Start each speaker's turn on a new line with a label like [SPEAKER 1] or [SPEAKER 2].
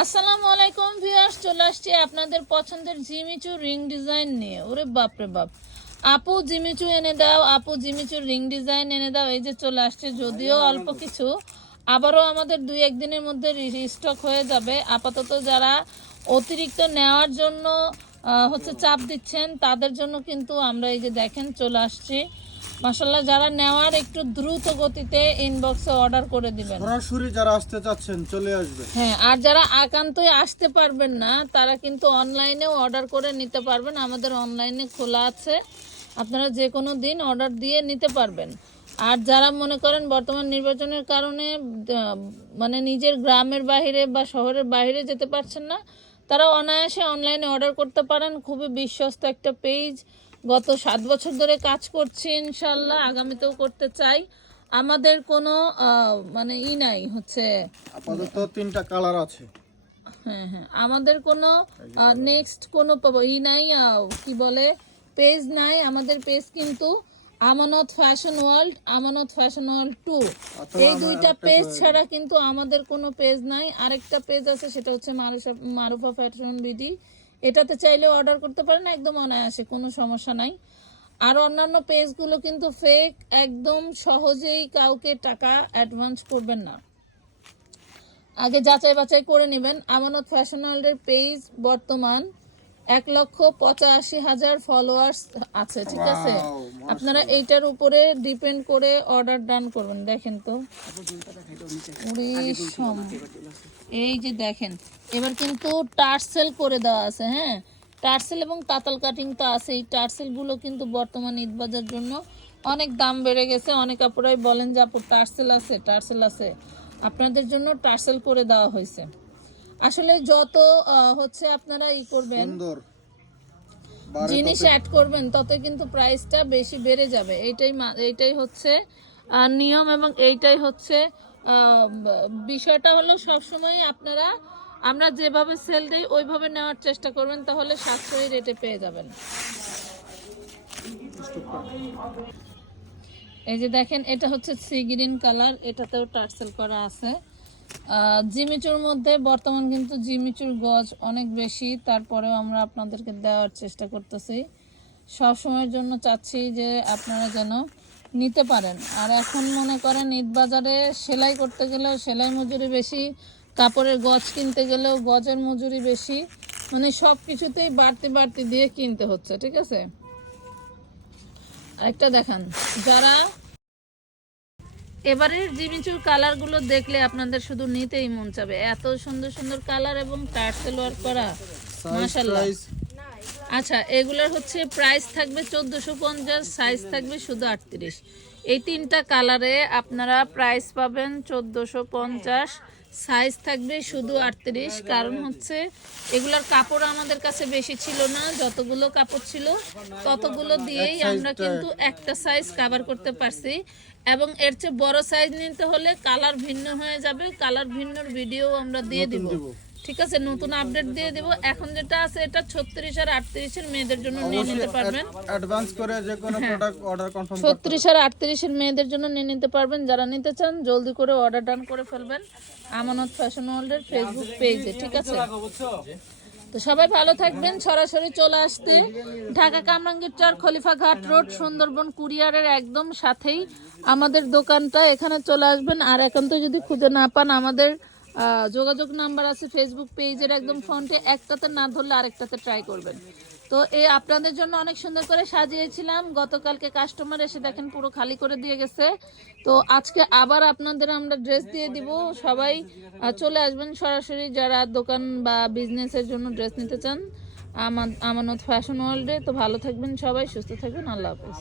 [SPEAKER 1] আসসালামু আলাইকুম ভিউয়ার্স, চলে আসছি আপনাদের পছন্দের জিমিচু রিং ডিজাইন নিয়ে। ওরে বাপরে বাপ। আপু জিমিচু এনে দাও, আপু জিমিচু রিং ডিজাইন এনে দাও, এই যে চলে আসছে যদিও অল্প কিছু। আবারও আমাদের দুই একদিনের মধ্যে রিস্টক হয়ে যাবে। আপাতত যারা অতিরিক্ত নেওয়ার জন্য হচ্ছে চাপ দিচ্ছেন তাদের জন্য কিন্তু আমরা এই যে দেখেন চলে আসছি। মাসাল্লাহ যারা নেওয়ার একটু দ্রুত গতিতে ইনবক্সে অর্ডার করে দিবেন।
[SPEAKER 2] সরাসরি যারা আসতে চাচ্ছেন চলে আসবে
[SPEAKER 1] হ্যাঁ আর যারা একান্তই আসতে পারবেন না তারা কিন্তু অনলাইনেও অর্ডার করে নিতে পারবেন। আমাদের অনলাইনে খোলা আছে। আপনারা যে কোনো দিন অর্ডার দিয়ে নিতে পারবেন। আর যারা মনে করেন বর্তমান নির্বাচনের কারণে মানে নিজের গ্রামের বাইরে বা শহরের বাইরে যেতে পারছেন না তারা অনায়াসে অনলাইনে অর্ডার করতে পারেন। খুবই বিশ্বস্ত একটা পেজ গত সাত বছর ধরে কাজ করছি ইনশাল্লাহ আগামীতেও করতে চাই। আমাদের কোনো মানে ই নাই হচ্ছে
[SPEAKER 2] আপাতত তিনটা কালার আছে।
[SPEAKER 1] হ্যাঁ হ্যাঁ আমাদের কোনো নেক্সট কোনো ই নাই কি বলে পেজ নাই। আমাদের পেজ কিন্তু Amanat fashion world Amanat fashion world two এই দুইটা পেজ ছাড়া কিন্তু আমাদের কোনো পেজ নাই। আরেকটা পেজ আছে সেটা হচ্ছে মারুফা ফ্যাশন বিডি এটাতে চাইলে অর্ডার করতে পারেন একদম অনায়াসে কোনো সমস্যা নাই। আর অন্যান্য পেজগুলো কিন্তু ফেক একদম সহজেই কাউকে টাকা অ্যাডভান্স করবেন না। আগে যাচাই বাছাই করে নেবেন। আমানত ফ্যাশন ওয়ার্ল্ডের পেজ বর্তমান এক লক্ষ পঁচাশি হাজার ফলোয়ার্স আছে ঠিক আছে? আপনারা এইটার উপরে ডিপেন্ড করে অর্ডার ডান করবেন দেখেন তো। এই যে দেখেন এবার কিন্তু টার্সেল করে দেওয়া আছে হ্যাঁ? টার্সেল এবং তাতাল কাটিং তো আছে এই টার্সেলগুলো কিন্তু বর্তমান ঈদ বাজার জন্য অনেক দাম বেড়ে গেছে। অনেক আপুরাই বলেন যে আপু টার্সেল আছে টার্সেল আছে। আপনাদের জন্য টার্সেল করে দেওয়া হয়েছে। আসলে যত হচ্ছে আপনারা ই করবেন
[SPEAKER 2] সুন্দর।
[SPEAKER 1] জিনিস অ্যাড করবেন ততই কিন্তু প্রাইসটা বেশি বেড়ে যাবে। এইটাই এইটাই হচ্ছে নিয়ম এবং এইটাই হচ্ছে বিষয়টা হলো সবসময় আপনারা আমরা যেভাবে সেল দিই ওইভাবে নেওয়ার চেষ্টা করবেন তাহলে সাশ্রয়ী রেটে পেয়ে যাবেন। এই যে দেখেন এটা হচ্ছে সি গ্রিন কালার এটাতেও টার্সেল করা আছে। জিমিচুর মধ্যে বর্তমান কিন্তু জিমিচুর গজ অনেক বেশি, তারপরেও আমরা আপনাদেরকে দেওয়ার চেষ্টা করতেছি। সব সময়ের জন্য চাচ্ছি যে আপনারা যেন নিতে পারেন। আর এখন মনে করেন ঈদ বাজারে সেলাই করতে গেলেও সেলাই মজুরি বেশি, কাপড়ের গজ কিনতে গেলেও গজের মজুরি বেশি মানে সব কিছুতেই বাড়তি বাড়তি দিয়ে কিনতে হচ্ছে, ঠিক আছে? আরেকটা দেখান। যারা এবারের জিমিচুর কালারগুলো দেখলে আপনাদের শুধু নিতেই মন চাবে। এত সুন্দর সুন্দর কালার এবং টার্সেল ওয়ার্ক করা মাশাল্লাহ আচ্ছা এগুলোর হচ্ছে প্রাইস থাকবে চোদ্দোশো পঞ্চাশ সাইজ থাকবে শুধু আটত্রিশ। এই তিনটা কালারে আপনারা প্রাইস পাবেন চোদ্দোশো পঞ্চাশ। সাইজ থাকবে শুধু আটত্রিশ কারণ হচ্ছে এগুলার কাপড় আমাদের কাছে বেশি ছিল না যতগুলো কাপড় ছিল ততগুলো দিয়েই আমরা কিন্তু একটা সাইজ কাভার করতে পারছি। এবং এর চেয়ে বড় সাইজ নিতে হলে কালার ভিন্ন হয়ে যাবে কালার ভিন্নর ভিডিও আমরা দিয়ে দিব। ঠিক আছে নতুন আপডেট দিয়ে দিব। এখন যেটা আছে এটা ছত্রিশ আর আটত্রিশের মেয়েদের জন্য নিয়ে নিতে পারবেন।
[SPEAKER 2] অ্যাডভান্স করে যে কোনো। প্রোডাক্ট অর্ডার কনফার্ম
[SPEAKER 1] ছত্রিশ আর আটত্রিশের মেয়েদের জন্য নিয়ে নিতে পারবেন। যারা নিতে চান জলদি করে অর্ডার ডান করে ফেলবেন। আমানত ফ্যাশন ওয়ার্ল্ডের ফেসবুক পেজে ঠিক আছে? তো সবাই ভালো থাকবেন। সরাসরি চলে আসতে ঢাকা কামরাঙ্গীরচর খলিফা ঘাট রোড সুন্দরবন কুরিয়ারের একদম সাথেই আমাদের দোকানটা। এখানে চলে আসবেন। আর এখন তো যদি খুঁজে না পান আমাদের যোগাযোগ নাম্বার আছে ফেসবুক পেজের একদম ফ্রন্টে। একটাতে না ধরলে আরেকটাতে ট্রাই করবেন। তো এই আপনাদের জন্য অনেক সুন্দর করে সাজিয়েছিলাম। গতকালকে কাস্টমার এসে দেখেন পুরো খালি করে দিয়ে গেছে। তো আজকে আবার আপনাদের আমরা ড্রেস দিয়ে দিব। সবাই চলে আসবেন সরাসরি যারা দোকান বা বিজনেসের জন্য ড্রেস নিতে চান। আমানত ফ্যাশন ওয়ার্ল্ডে তো ভালো থাকবেন সবাই, সুস্থ থাকবেন। আল্লাহ হাফেজ।